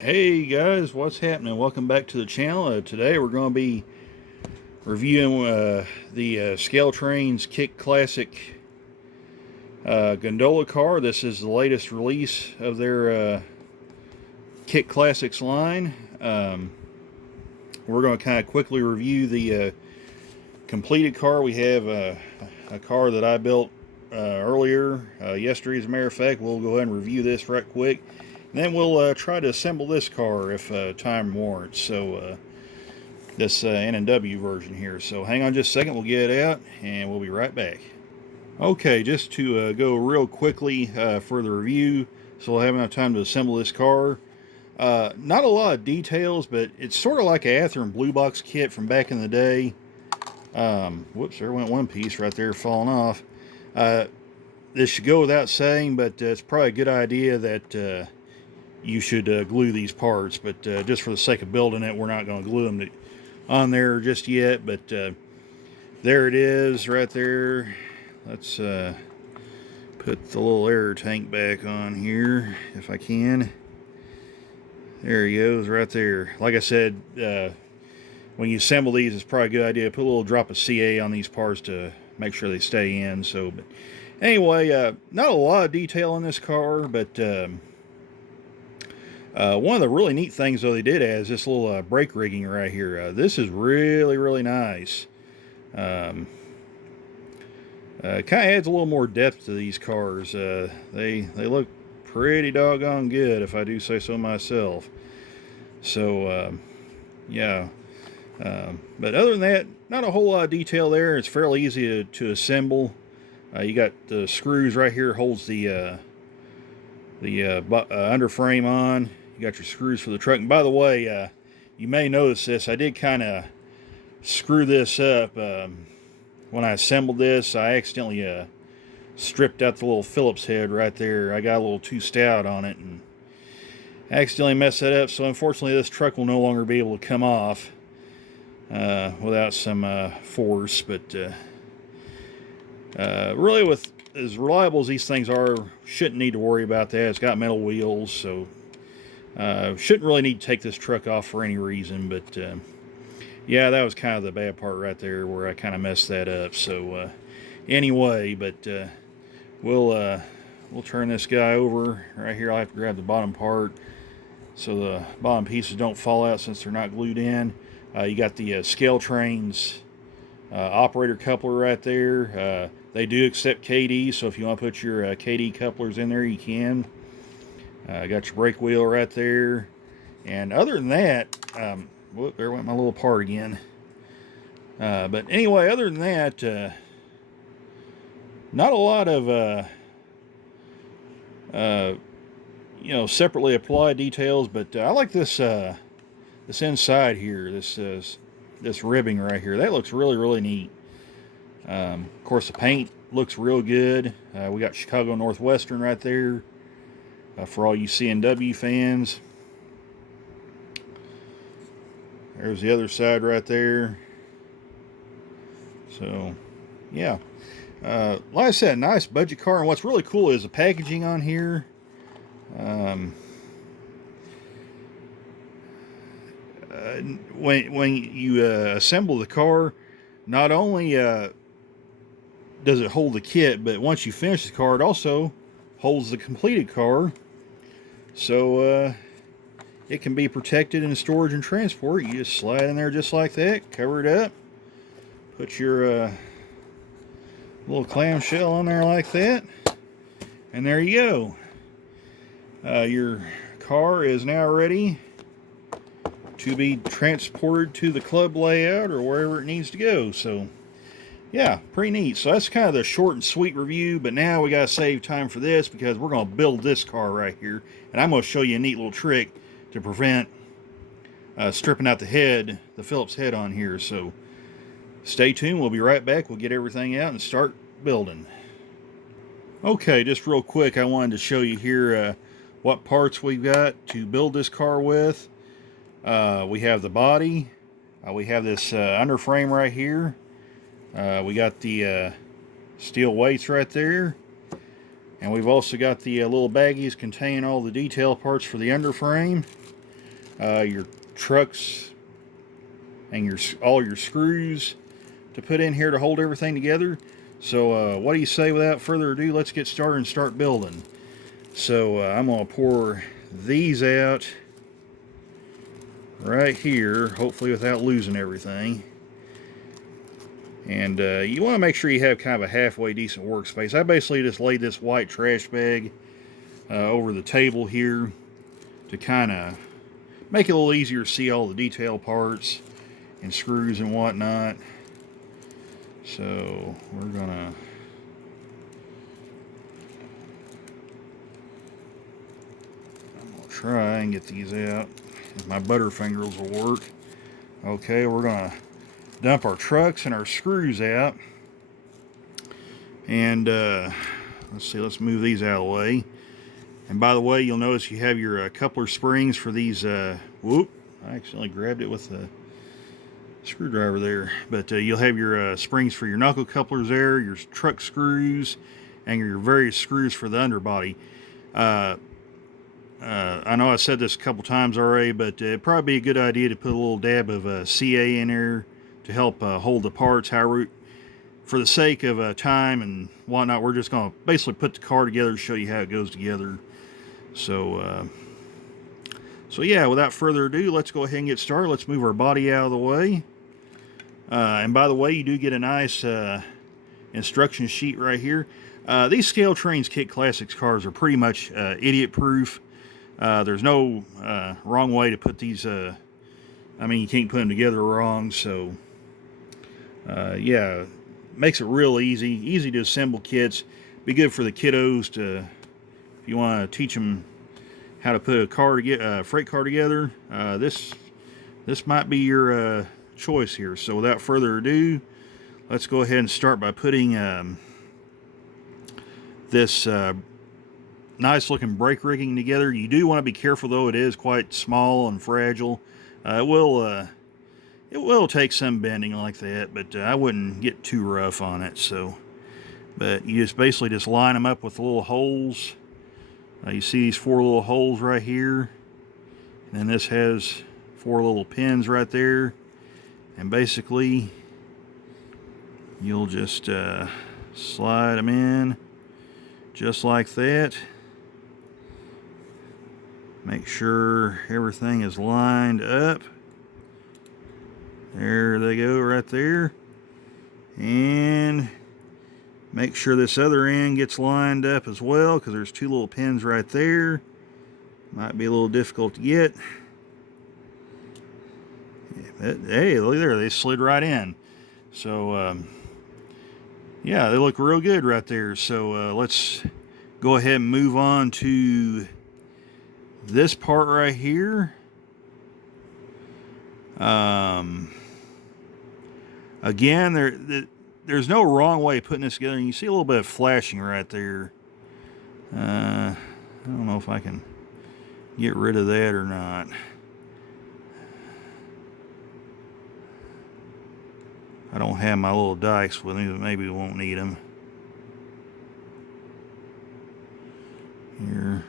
Hey guys, what's happening? Welcome back to the channel. Today we're going to be reviewing the Scaletrains Kick Classic Gondola car. This is the latest release of their Kick Classics line. We're going to kind of quickly review the completed car. We have a car that I built earlier, yesterday as a matter of fact. We'll go ahead and review this right quick. And then we'll try to assemble this car if time warrants. So this N&W version here. So hang on just a second. We'll get it out and we'll be right back. Okay, just to go real quickly for the review, so we'll have enough time to assemble this car. Not a lot of details, but it's sort of like a Athearn Blue Box kit from back in the day. Whoops, there went one piece right there falling off. This should go without saying, but it's probably a good idea that you should glue these parts, but just for the sake of building it, we're not going to glue them on there just yet. But there it is right there. Let's put the little air tank back on here if I can. There he goes right there. Like I said, when you assemble these, it's probably a good idea to put a little drop of CA on these parts to make sure they stay in. So, but anyway, not a lot of detail in this car, but one of the really neat things, though, they did add is this little brake rigging right here. This is really nice. Kind of adds a little more depth to these cars. They look pretty doggone good, if I do say so myself. So, yeah. But other than that, not a whole lot of detail there. It's fairly easy to assemble. You got the screws right here, holds the underframe on. You got your screws for the truck. And by the way, you may notice this. I did kind of screw this up. When I assembled this, I accidentally stripped out the little Phillips head right there. I got a little too stout on it and accidentally messed that up. So unfortunately, this truck will no longer be able to come off without some force. But really, with as reliable as these things are, shouldn't need to worry about that. It's got metal wheels, so shouldn't really need to take this truck off for any reason. But yeah, that was kind of the bad part right there where I kind of messed that up. So anyway, but we'll turn this guy over right here. I'll have to grab the bottom part so the bottom pieces don't fall out since they're not glued in. You got the Scaletrains operator coupler right there. They do accept KD, so if you want to put your KD couplers in there, you can. Got your brake wheel right there. And other than that, whoop, there went my little part again. But anyway, other than that, not a lot of separately applied details. But I like this this inside here, this ribbing right here. That looks really neat. Of course, the paint looks real good. We got Chicago Northwestern right there for all you C&W fans. There's the other side right there. So, yeah. Like I said, nice budget car. And what's really cool is the packaging on here. When you assemble the car, not only does it hold the kit, but once you finish the car, it also holds the completed car. So it can be protected in storage and transport. You just slide in there just like that, cover it up, put your little clamshell on there like that, and there you go. Your car is now ready to be transported to the club layout or wherever it needs to go. So yeah, pretty neat. So that's kind of the short and sweet review, but now we got to save time for this because we're going to build this car right here. And I'm going to show you a neat little trick to prevent stripping out the Phillips head on here. So stay tuned. We'll be right back. We'll get everything out and start building. Okay, just real quick, I wanted to show you here what parts we've got to build this car with. We have the body. We have this underframe right here. We got the steel weights right there. And we've also got the little baggies containing all the detail parts for the underframe. your trucks and all your screws to put in here to hold everything together. So what do you say, without further ado, let's get started and start building. So I'm going to pour these out right here, hopefully without losing everything. And you want to make sure you have kind of a halfway decent workspace. I basically just laid this white trash bag over the table here to kind of make it a little easier to see all the detail parts and screws and whatnot. So we're gonna try and get these out. If my butterfingers will work. Okay, we're gonna dump our trucks and our screws out. And let's see, let's move these out of the way. And by the way, you'll notice you have your coupler springs for these. Whoop! I accidentally grabbed it with the screwdriver there. But you'll have your springs for your knuckle couplers there, your truck screws, and your various screws for the underbody. I know I said this a couple times already, but it'd probably be a good idea to put a little dab of CA in there to help hold the parts. However, for the sake of time and whatnot, we're just going to basically put the car together to show you how it goes together. So yeah, without further ado, let's go ahead and get started. Let's move our body out of the way. And by the way, you do get a nice instruction sheet right here. These Scaletrains Kit Classics cars are pretty much idiot-proof. There's no wrong way to put these. I mean, you can't put them together wrong. So yeah, makes it real easy to assemble kits. Be good for the kiddos to, if you want to teach them how to put a freight car together. This might be your choice here. So without further ado, let's go ahead and start by putting this nice looking brake rigging together. You do want to be careful though, it is quite small and fragile. It will take some bending like that, but I wouldn't get too rough on it. So, but you just basically just line them up with the little holes. You see these 4 little holes right here, and then this has 4 little pins right there, and basically you'll just slide them in just like that. Make sure everything is lined up. There they go right there. And make sure this other end gets lined up as well, because there's 2 little pins right there. Might be a little difficult to get. Hey, look there, they slid right in. So yeah, they look real good right there. So let's go ahead and move on to this part right here. Again, there's no wrong way of putting this together. You see a little bit of flashing right there. I don't know if I can get rid of that or not. I don't have my little dikes with me, but maybe we won't need them. Here.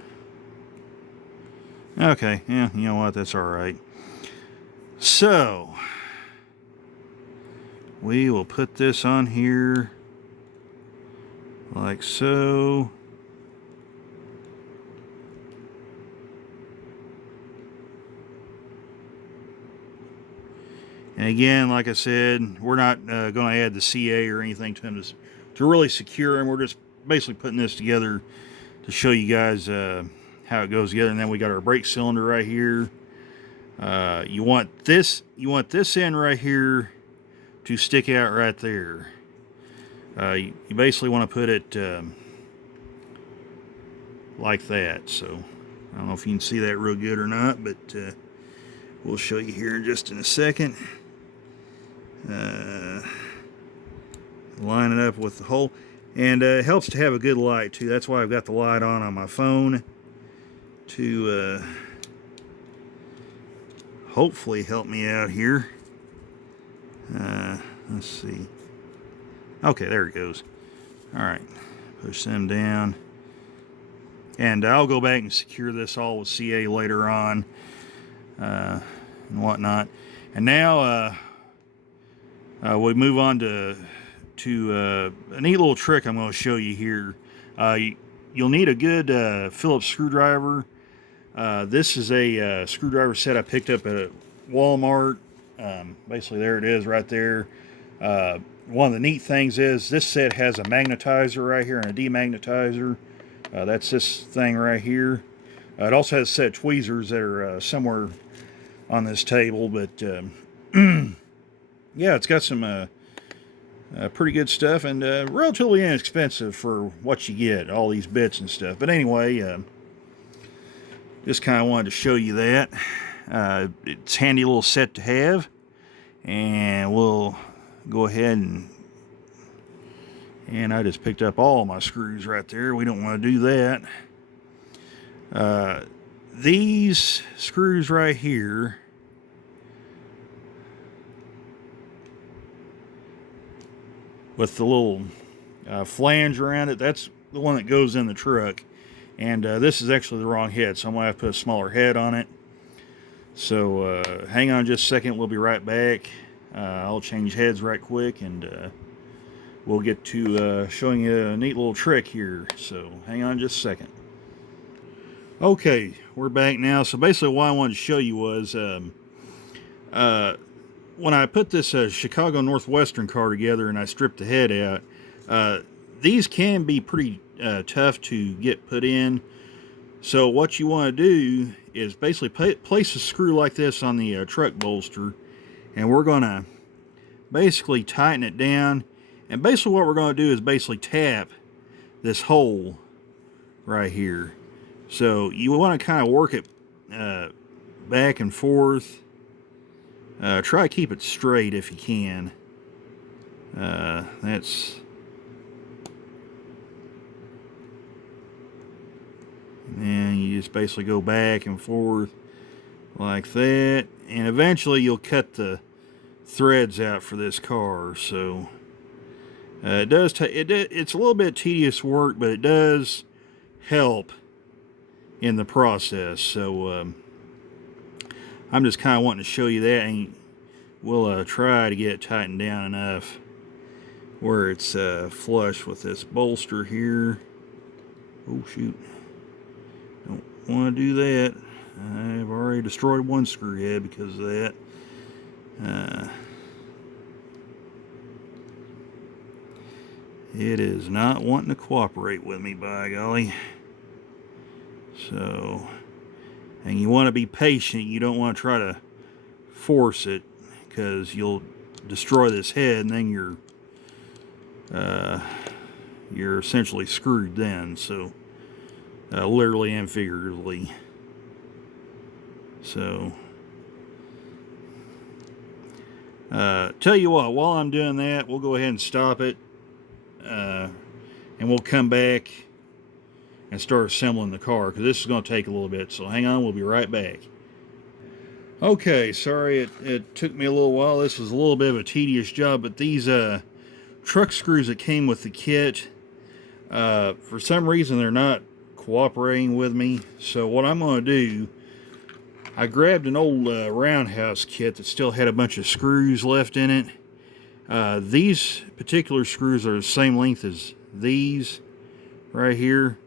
Okay, yeah, you know what, that's alright. So, we will put this on here like so. And again, like I said, we're not going to add the CA or anything to them to really secure them. We're just basically putting this together to show you guys how it goes together. And then we got our brake cylinder right here. You want this end right here to stick out right there. You basically want to put it like that. So I don't know if you can see that real good or not, but we'll show you here just in a second. Line it up with the hole, and it helps to have a good light too. That's why I've got the light on my phone to hopefully help me out here. Let's see. Okay, there it goes. All right, push them down, and I'll go back and secure this all with CA later on. and whatnot. And now we move on to a neat little trick I'm going to show you here. You'll need a good Phillips screwdriver. This is a screwdriver set I picked up at Walmart. Basically, there it is right there. One of the neat things is this set has a magnetizer right here and a demagnetizer. That's this thing right here. It also has a set of tweezers that are somewhere on this table, but yeah, it's got some pretty good stuff and relatively inexpensive for what you get, all these bits and stuff. But anyway, just kind of wanted to show you that. It's a handy little set to have, and we'll go ahead and I just picked up all my screws right there. We don't want to do that. These screws right here, with the little flange around it, that's the one that goes in the truck. And this is actually the wrong head, so I'm going to have to put a smaller head on it. So hang on just a second, we'll be right back. I'll change heads right quick, and we'll get to showing you a neat little trick here. So hang on just a second. Okay, we're back now. So basically what I wanted to show you was when I put this Chicago Northwestern car together and I stripped the head out, these can be pretty tough to get put in. So what you want to do is basically place a screw like this on the truck bolster, and we're going to basically tighten it down. And basically what we're going to do is basically tap this hole right here. So you want to kind of work it back and forth. Try to keep it straight if you can. That's... And you just basically go back and forth like that, and eventually you'll cut the threads out for this car. So it does it's a little bit tedious work, but it does help in the process. So I'm just kind of wanting to show you that, and we'll try to get it tightened down enough where it's flush with this bolster here. Oh shoot, don't want to do that. I've already destroyed one screw head because of that. It is not wanting to cooperate with me, by golly. So, and you want to be patient. You don't want to try to force it, because you'll destroy this head, and then you're essentially screwed then. So, literally and figuratively. So, tell you what, while I'm doing that, we'll go ahead and stop it, and we'll come back and start assembling the car, because this is going to take a little bit. So hang on, we'll be right back. Okay, sorry it took me a little while. This was a little bit of a tedious job, but these truck screws that came with the kit, for some reason they're not cooperating with me. So what I'm going to do, I grabbed an old roundhouse kit that still had a bunch of screws left in it. These particular screws are the same length as these right here.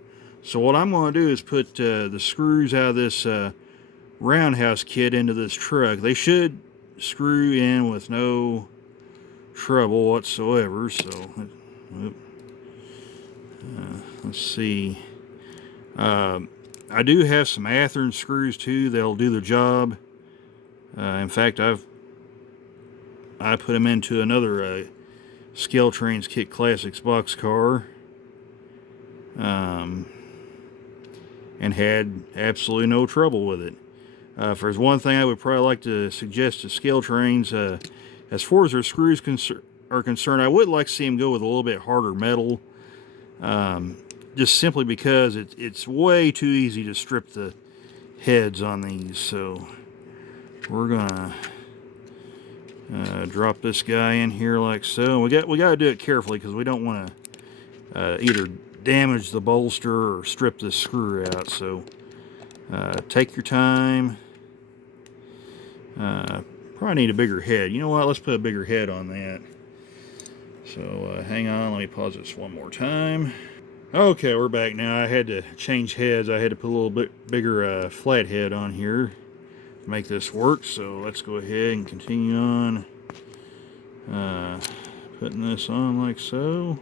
So what I'm going to do is put the screws out of this roundhouse kit into this truck. They should screw in with no trouble whatsoever. So let's see. I do have some Athearn screws too. They'll do the job. In fact, I put them into another Scaletrains Kit Classics box car, and had absolutely no trouble with it. If there's one thing I would probably like to suggest to Scaletrains, as far as their screws are concerned, I would like to see them go with a little bit harder metal, just simply because it's way too easy to strip the heads on these. So we're gonna drop this guy in here like so. We got to do it carefully, because we don't want to either damage the bolster or strip this screw out. So take your time, Probably need a bigger head. You know what? Let's put a bigger head on that. So hang on, let me pause this one more time. Okay, we're back now. I had to change heads. I had to put a little bit bigger flat head on here to make this work. So let's go ahead and continue on putting this on like so.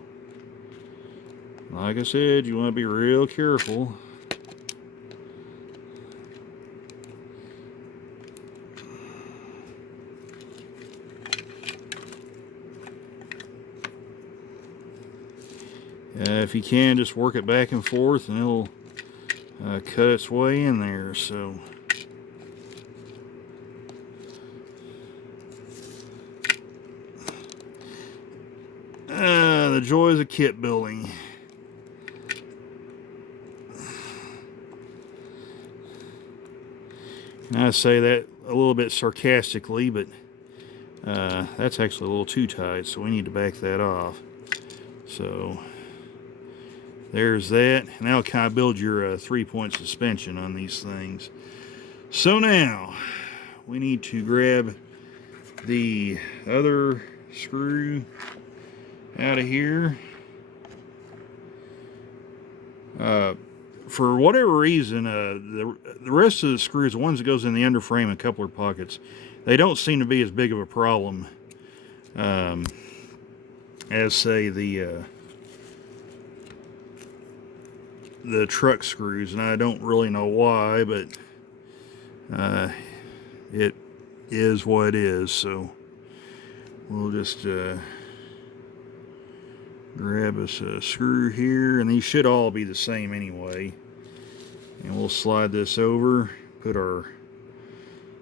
Like I said, you want to be real careful. If you can, just work it back and forth and it'll cut its way in there. So the joys of kit building. And I say that a little bit sarcastically, but that's actually a little too tight, so we need to back that off. So there's that, and that'll kind of build your 3-point suspension on these things. So now we need to grab the other screw out of here. For whatever reason, the rest of the screws, the ones that goes in the underframe and coupler pockets, they don't seem to be as big of a problem as, say, the truck screws, and I don't really know why, but it is what it is. So we'll just grab us a screw here, and these should all be the same anyway, and we'll slide this over, put our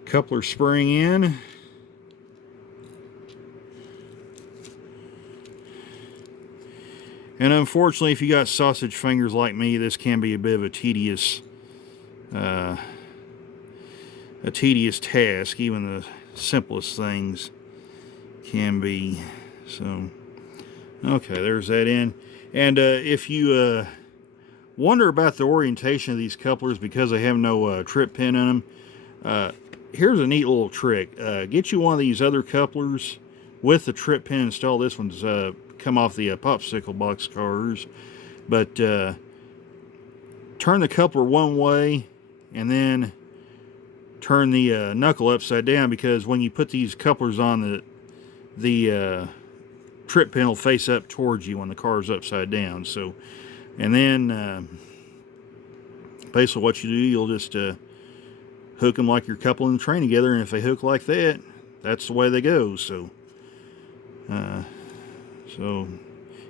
coupler spring in, and unfortunately, if you got sausage fingers like me, this can be a bit of a tedious task. Even the simplest things can be. So okay, there's that in. And if you wonder about the orientation of these couplers because they have no trip pin in them, here's a neat little trick. Get you one of these other couplers with the trip pin installed. This one's come off the popsicle box cars, but turn the coupler one way and then turn the knuckle upside down, because when you put these couplers on, the trip pin will face up towards you when the car is upside down. So, and then basically what you do, you'll just hook them like you're coupling the train together, and if they hook like that, that's the way they go. So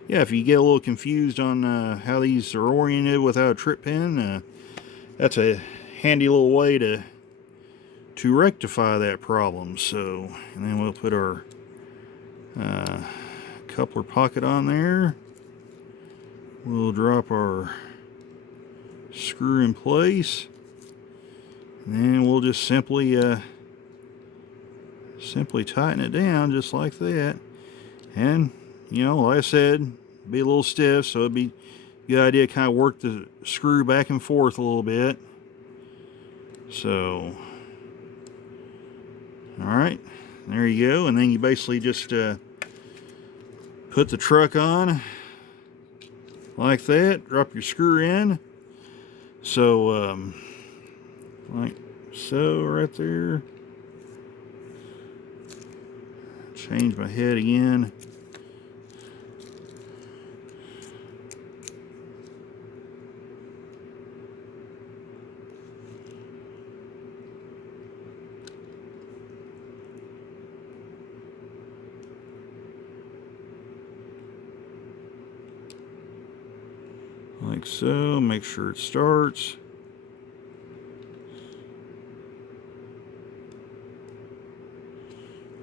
yeah, if you get a little confused on how these are oriented without a trip pin, that's a handy little way to rectify that problem. So, and then we'll put our coupler pocket on there. We'll drop our screw in place, and then we'll just simply tighten it down just like that. And you know, like I said, be a little stiff, so it'd be a good idea to kind of work the screw back and forth a little bit. So alright, there you go. And then you basically just put the truck on like that, drop your screw in. So like so, right there. Change my head again. Like so, make sure it starts.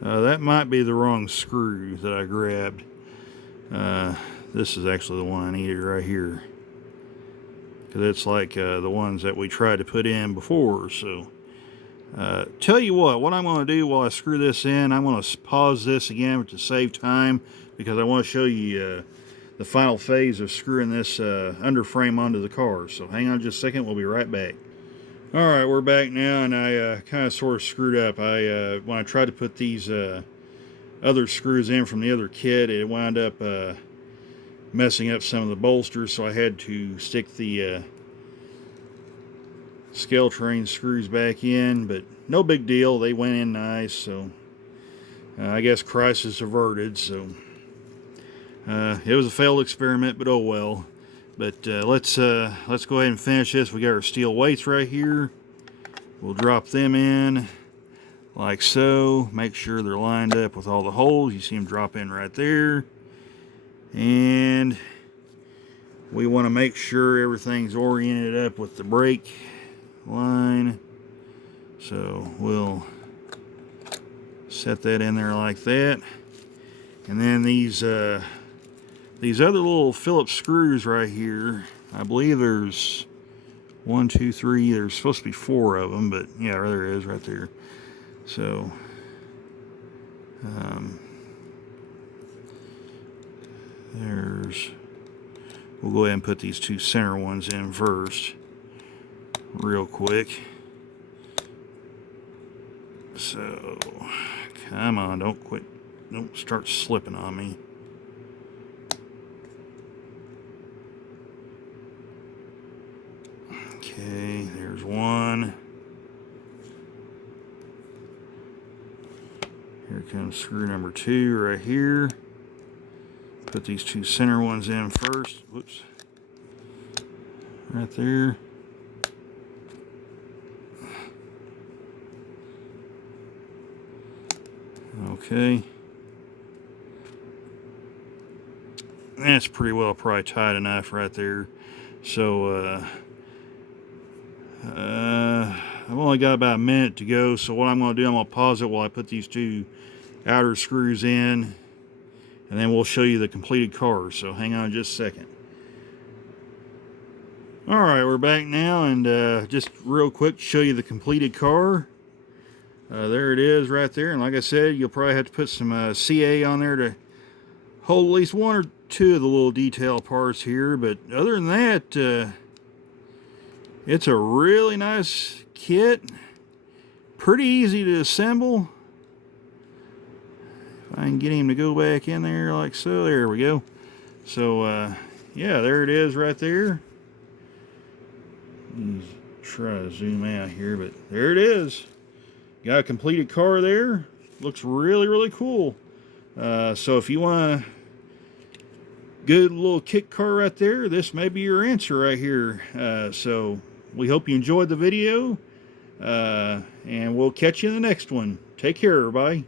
That might be the wrong screw that I grabbed. This is actually the one I needed right here, because it's like the ones that we tried to put in before. So tell you what I'm going to do while I screw this in, I'm going to pause this again to save time, because I want to show you the final phase of screwing this underframe onto the car. So hang on just a second, we'll be right back. All right, we're back now, and I kind of sort of screwed up. When I tried to put these other screws in from the other kit, it wound up messing up some of the bolsters, so I had to stick the Scaletrains screws back in, but no big deal. They went in nice, so I guess crisis averted. So it was a failed experiment, but oh well. But let's go ahead and finish this. We got our steel weights right here. We'll drop them in like so. Make sure they're lined up with all the holes. You see them drop in right there. And we want to make sure everything's oriented up with the brake line. So we'll set that in there like that. And then these other little Phillips screws right here, I believe there's 1, 2, 3, there's supposed to be 4 of them, but yeah, there is right there. So we'll go ahead and put these 2 center ones in first real quick. So come on, don't start slipping on me. Okay, there's one. Here comes screw number 2 right here. Put these 2 center ones in first. Whoops. Right there. Okay. That's pretty well probably tight enough right there. So, I've only got about a minute to go, so what I'm going to do, I'm going to pause it while I put these 2 outer screws in, and then we'll show you the completed car. So hang on just a second. Alright, we're back now, and just real quick to show you the completed car. There it is right there, and like I said, you'll probably have to put some CA on there to hold at least 1 or 2 of the little detail parts here, but other than that, it's a really nice kit, pretty easy to assemble. If I can get him to go back in there like so, there we go. So yeah, there it is right there. Try to zoom out here, but there it is. Got a completed car there. Looks really, really cool. So if you want a good little kit car right there, this may be your answer right here. So we hope you enjoyed the video, and we'll catch you in the next one. Take care, everybody.